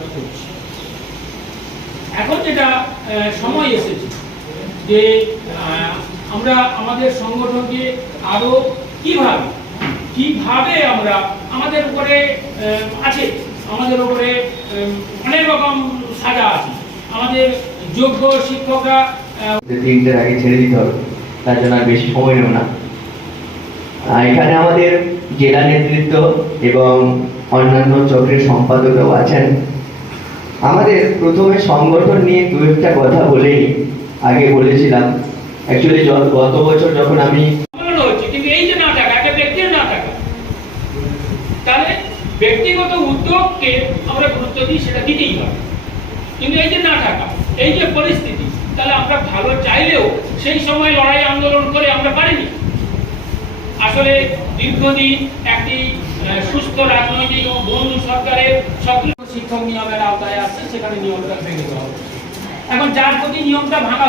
আমরা করছি এখন যেটা সময় এসেছে যে আমরা আমাদের সংগঠনকে আরও কীভাবে কীভাবে আমরা আমাদের উপরে আছে, আমাদের উপরে অনেক রকম সাজা আছে। আমাদের যোগ্য শিক্ষকরা তিনটের আগে ছেড়ে দিতে হবে, তার জন্য আর বেশি সময় নেব না। এখানে আমাদের জেলা নেতৃত্ব এবং অন্যান্য চক্রের সম্পাদকরাও আছেন। আমাদের প্রথমে সংগঠন নিয়ে দু একটা কথা বলেই আগে বলেছিলাম। অ্যাকচুয়ালি গত বছর যখন আমি ব্যক্তিগত উদ্যোগকে আমরা গুরুত্ব দিই সেটা দিতেই হবে। কিন্তু এই যে না টাকা এই যে পরিস্থিতি, তাহলে আমরা ভালো চাইলেও সেই সময় লড়াই আন্দোলন আসলে দীর্ঘদিন একটি সুস্থ রাজনৈতিক ও বন্ধু সরকারের সক্রিয় শিক্ষক নিয়মের আওতায় আসছে, সেখানে নিয়মটা ভেঙে দেওয়া এখন যার প্রতি নিয়মটা ভাঙা